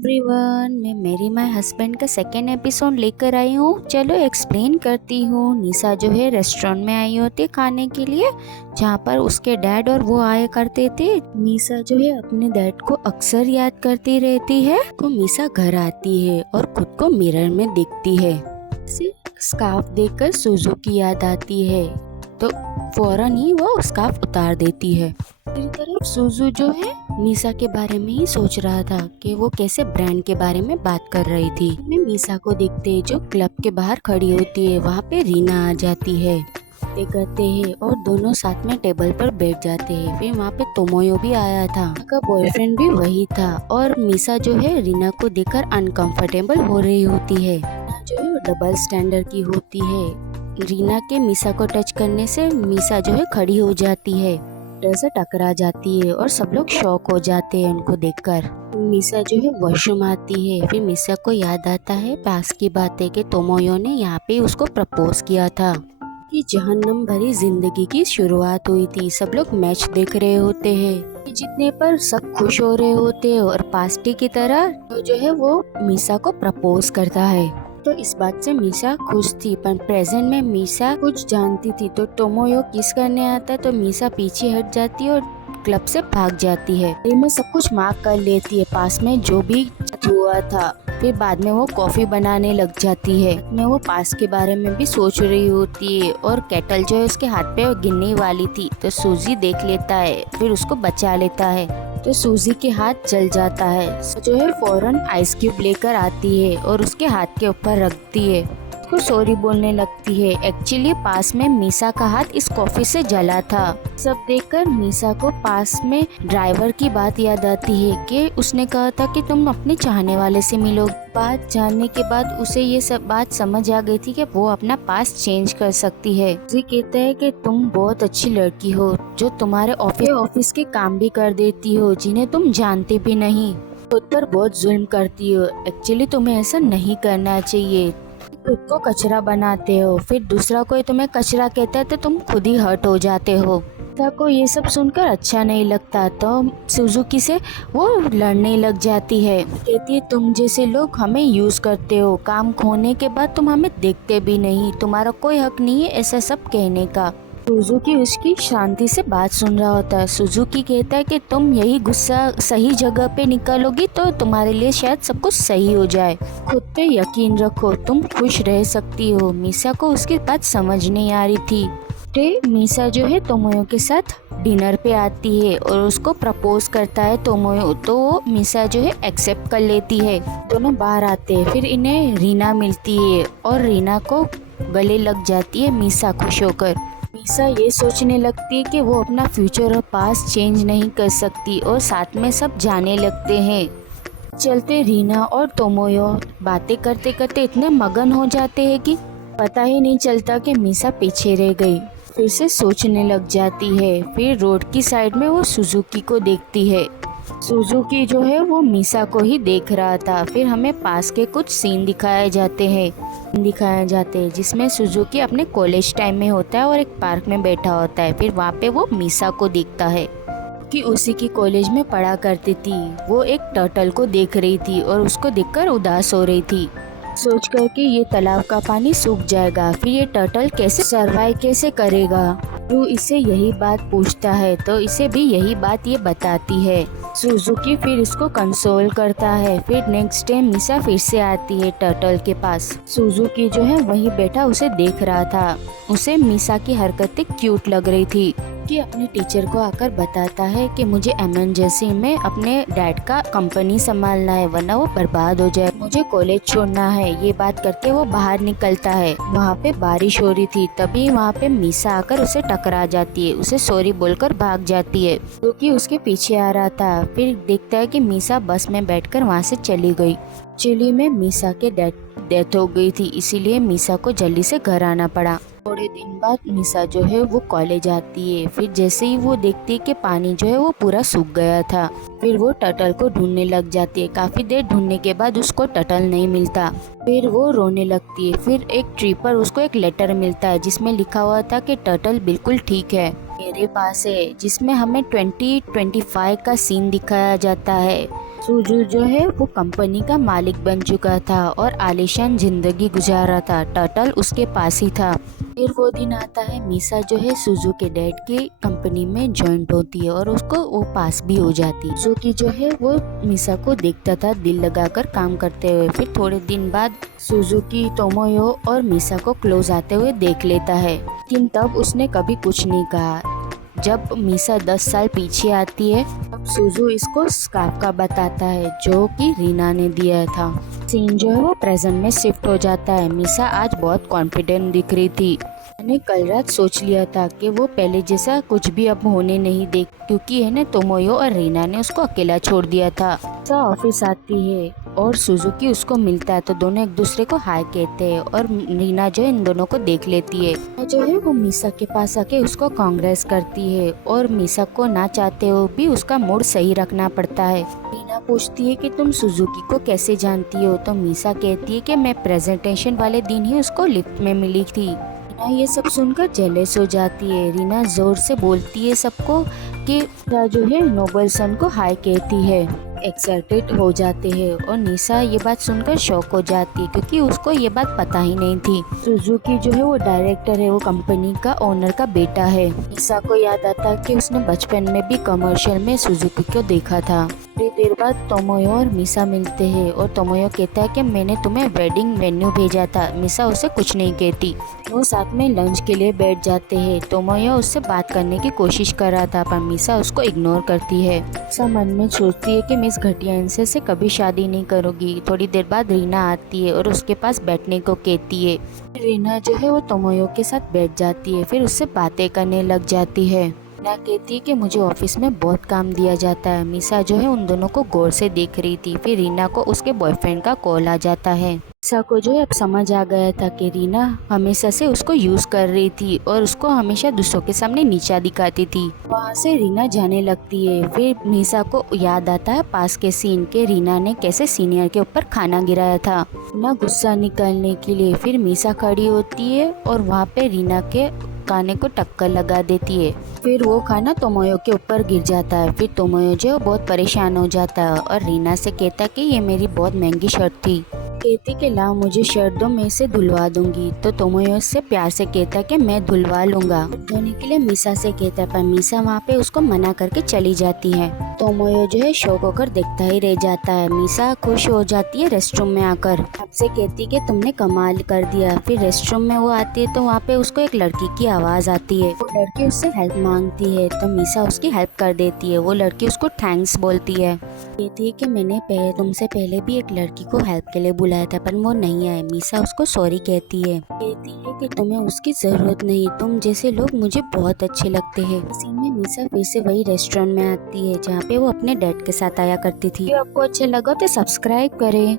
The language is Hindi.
एवरीवन, मैं मेरी माय हस्बैंड का सेकेंड एपिसोड लेकर आई हूँ। चलो एक्सप्लेन करती हूँ। निशा जो है रेस्टोरेंट में आई होती है खाने के लिए, जहाँ पर उसके डैड और वो आए करते थे। निशा जो है अपने डैड को अक्सर याद करती रहती है। तो निशा घर आती है और खुद को मिरर में देखती है। स्कार्फ देखकर सुजू की याद आती है, तो फौरन ही वो स्कार्फ उतार देती है। दूसरी तरफ सुजू जो है मीसा के बारे में ही सोच रहा था कि वो कैसे ब्रांड के बारे में बात कर रही थी। मैं मीसा को देखते ही जो क्लब के बाहर खड़ी होती है, वहाँ पे रीना आ जाती है। बातें करते हैं और दोनों साथ में टेबल पर बैठ जाते हैं। फिर वहाँ पे तोमोयो भी आया था, उसका बॉयफ्रेंड भी वही था। और मीसा जो है रीना को देखकर अनकंफर्टेबल हो रही होती है। रीना जो है डबल स्टैंडर्ड की होती है। रीना के मीसा को टच करने से मीसा जो है खड़ी हो जाती है, डर से टकरा जाती है और सब लोग शॉक हो जाते हैं उनको देखकर। मीसा जो है वॉशरूम आती है। फिर मीसा को याद आता है पास की बातें कि तोमोयो ने यहाँ पे उसको प्रपोज किया था। कि जहन्नम भरी जिंदगी की शुरुआत हुई थी। सब लोग मैच देख रहे होते हैं, जीतने पर सब खुश हो रहे होते हैं और पास्टी की तरह जो है वो मीसा को प्रपोज करता है। तो इस बात से मीसा खुश थी, पर प्रेजेंट में मीसा कुछ जानती थी। तो तोमोयो किस करने आता है तो मीसा पीछे हट जाती है और क्लब से भाग जाती है। दिल में सब कुछ मार्क कर लेती है, पास में जो भी हुआ था। फिर बाद में वो कॉफी बनाने लग जाती है। मैं वो पास के बारे में भी सोच रही होती है और केटल जो है उसके हाथ पे गिरने वाली थी। तो सूजी देख लेता है, फिर उसको बचा लेता है। तो सूजी के हाथ जल जाता है। जो है फौरन आइस क्यूब लेकर आती है और उसके हाथ के ऊपर रखती है। उसको सॉरी बोलने लगती है। एक्चुअली पास में मीसा का हाथ इस कॉफी से जला था। सब देखकर मीसा को पास में ड्राइवर की बात याद आती है कि उसने कहा था कि तुम अपने चाहने वाले से मिलो। बात जानने के बाद उसे ये सब बात समझ आ गई थी कि वो अपना पास चेंज कर सकती है। जी कहता है कि तुम बहुत अच्छी लड़की हो, जो तुम्हारे ऑफिस के काम भी कर देती हो, जिन्हें तुम जानते भी नहीं। खुद पर बहुत जुल्म करती हो। एक्चुअली तुम्हें ऐसा नहीं करना चाहिए। खुद को कचरा बनाते हो, फिर दूसरा कोई तुम्हें कचरा कहता है तो तुम खुद ही हर्ट हो जाते हो। मीसा को ये सब सुनकर अच्छा नहीं लगता, तो सुजुकी से वो लड़ने लग जाती है। कहती है तुम जैसे लोग हमें यूज करते हो, काम खोने के बाद तुम हमें देखते भी नहीं, तुम्हारा कोई हक नहीं है ऐसा सब कहने का। सुजुकी उसकी शांति से बात सुन रहा होता है। सुजुकी कहता है कि तुम यही गुस्सा सही जगह पे निकालोगी तो तुम्हारे लिए शायद सब कुछ सही हो जाए। खुद पे यकीन रखो, तुम खुश रह सकती हो। मीसा को उसकी बात समझ नहीं आ रही थी। मीसा जो है तोमोयो के साथ डिनर पे आती है और उसको प्रपोज करता है तोमोयो। तो वो मीसा जो है एक्सेप्ट कर लेती है। दोनों बाहर आते हैं। फिर इन्हें रीना मिलती है और रीना को गले लग जाती है मीसा खुश होकर। मीसा ये सोचने लगती है कि वो अपना फ्यूचर और पास्ट चेंज नहीं कर सकती और साथ में सब जाने लगते हैं। चलते रीना और तोमोयो बातें करते करते इतने मगन हो जाते हैं कि पता ही नहीं चलता कि मीसा पीछे रह गई। फिर से सोचने लग जाती है। फिर रोड की साइड में वो सुजुकी को देखती है। सुजुकी जो है वो मीसा को ही देख रहा था। फिर हमें पास के कुछ सीन दिखाए जाते हैं जिसमें सुजुकी अपने कॉलेज टाइम में होता है और एक पार्क में बैठा होता है। फिर वहाँ पे वो मीसा को देखता है कि उसी की कॉलेज में पढ़ा करती थी। वो एक टर्टल को देख रही थी और उसको देखकर उदास हो रही थी, सोच कर कि ये तालाब का पानी सूख जाएगा, फिर ये टर्टल कैसे सरवाइव कैसे करेगा। तो इसे यही बात पूछता है तो इसे भी यही बात ये बताती है। सुजुकी फिर इसको कंसोल करता है। फिर नेक्स्ट डे मीसा फिर से आती है टर्टल के पास। सुजुकी जो है वहीं बैठा उसे देख रहा था। उसे मीसा की हरकतें क्यूट लग रही थी। कि अपने टीचर को आकर बताता है कि मुझे इमरजेंसी में अपने डैड का कंपनी संभालना है, वरना वो बर्बाद हो जाए, मुझे कॉलेज छोड़ना है। ये बात करके वो बाहर निकलता है। वहाँ पे बारिश हो रही थी, तभी वहाँ पे मीसा आकर उसे टकरा जाती है। उसे सॉरी बोलकर भाग जाती है, क्योंकि उसके पीछे आ रहा था। फिर देखता है कि मीसा बस में बैठकर वहाँ से चली गई। एक्चुअली में मीसा के डेथ हो गई थी, इसीलिए मीसा को जल्दी से घर आना पड़ा। थोड़े दिन बाद मीसा जो है वो कॉलेज आती है। फिर जैसे ही वो देखती है कि पानी जो है वो पूरा सूख गया था, फिर वो टर्टल को ढूंढने लग जाती है। काफी देर ढूंढने के बाद उसको टर्टल नहीं मिलता। फिर वो रोने लगती है। फिर एक ट्री पर उसको एक लेटर मिलता है जिसमें लिखा हुआ था कि टर्टल बिल्कुल ठीक है, मेरे पास है, जिसमें हमें 2025 का सीन दिखाया जाता है। सुजू जो है वो कंपनी का मालिक बन चुका था और आलीशान जिंदगी गुजार रहा था। टर्टल उसके पास ही था। फिर वो दिन आता है, मीसा जो है सुजू के डैड की कंपनी में जॉइंट होती है और उसको वो पास भी हो जाती है। सुजुकी जो है वो मीसा को देखता था दिल लगाकर काम करते हुए। फिर थोड़े दिन बाद सुजुकी तोमोयो और मीसा को क्लोज आते हुए देख लेता है, लेकिन तब उसने कभी कुछ नहीं कहा। जब मीसा 10 साल पीछे आती है तब सुजू इसको स्कार्फ का बताता है जो कि रीना ने दिया था। सीन जो है वो प्रेजेंट में शिफ्ट हो जाता है। मीसा आज बहुत कॉन्फिडेंट दिख रही थी। मैंने कल रात सोच लिया था कि वो पहले जैसा कुछ भी अब होने नहीं दे, क्योंकि है ना तोमोयो और रीना ने उसको अकेला छोड़ दिया था। मीसा ऑफिस आती है और सुजुकी उसको मिलता है तो दोनों एक दूसरे को हाय कहते हैं और रीना जो है इन दोनों को देख लेती है। जो है वो मीसा के पास आके उसको कांग्रेस करती है और मीसा को ना चाहते हुए भी उसका मूड सही रखना पड़ता है। रीना पूछती है कि तुम सुजुकी को कैसे जानती हो, तो मीसा कहती है कि मैं प्रेजेंटेशन वाले दिन ही उसको लिफ्ट में मिली थी। रीना ये सब सुनकर जेलस हो जाती है। रीना जोर से बोलती है सबको कि जो है नोबल सन को हाय कहती है। एक्साइटेड हो जाते हैं और निशा ये बात सुनकर शॉक हो जाती है क्योंकि उसको ये बात पता ही नहीं थी। सुजुकी जो है वो डायरेक्टर है, वो कंपनी का ओनर का बेटा है। निशा को याद आता कि उसने बचपन में भी कमर्शियल में सुजुकी को देखा था। थोड़ी देर बाद तोमोयो और मीसा मिलते हैं और तोमोयो कहता है कि मैंने तुम्हें वेडिंग वेन्यू भेजा था। मीसा उसे कुछ नहीं कहती। वो साथ में लंच के लिए बैठ जाते हैं। तोमोयो उससे बात करने की कोशिश कर रहा था पर मीसा उसको इग्नोर करती है। मीसा मन में सोचती है कि मैं इस घटिया इंसान से कभी शादी नहीं करूँगी। थोड़ी देर बाद रीना आती है और उसके पास बैठने को कहती है। रीना जो है वो तोमोयो के साथ बैठ जाती है, फिर उससे बातें करने लग जाती है। रीना कहती है कि मुझे ऑफिस में बहुत काम दिया जाता है। मीसा जो है उन दोनों को गौर से देख रही थी। फिर रीना को उसके बॉयफ्रेंड का कॉल आ जाता है। मीसा को जो है अब समझ आ गया था कि रीना हमेशा से उसको यूज कर रही थी और उसको हमेशा दूसरों के सामने नीचा दिखाती थी। वहाँ से रीना जाने लगती है। फिर मीसा को याद आता है पास के सीन के रीना ने कैसे सीनियर के ऊपर खाना गिराया था। रीना गुस्सा निकालने के लिए फिर मीसा खड़ी होती है और वहाँ पे रीना के खाने को टक्कर लगा देती है। फिर वो खाना तोमोयो के ऊपर गिर जाता है। फिर तोमोयो जो बहुत परेशान हो जाता है और रीना से कहता है कि ये मेरी बहुत महंगी शर्ट थी। कहती कि लाओ मुझे शर्ट दो, मैं इसे धुलवा दूंगी। तो तोमोयो से प्यार से कहता कि मैं धुलवा लूंगा। धोने के लिए मीसा से कहता है पर मीसा वहाँ पे उसको मना करके चली जाती है। तोमोयो जो है शौक होकर देखता ही रह जाता है। मीसा खुश हो जाती है रेस्टरूम में आकर, आपसे कहती कि तुमने कमाल कर दिया। फिर रेस्टरूम में वो आती है तो वहाँ पे उसको एक लड़की की आवाज आती है। वो लड़की उससे हेल्प मांगती है तो मीसा उसकी हेल्प कर देती है। वो लड़की उसको थैंक्स बोलती है, कहती है कि मैंने तुमसे पहले भी एक लड़की को हेल्प के लिए बुलाया था पर वो नहीं आए। मीसा उसको सॉरी कहती है कि तुम्हें उसकी जरूरत नहीं, तुम जैसे लोग मुझे बहुत अच्छे लगते हैं। सीन में मीसा फिर से वही रेस्टोरेंट में आती है जहाँ पे वो अपने डैड के साथ आया करती थी। आपको अच्छा लगा तो सब्सक्राइब करें।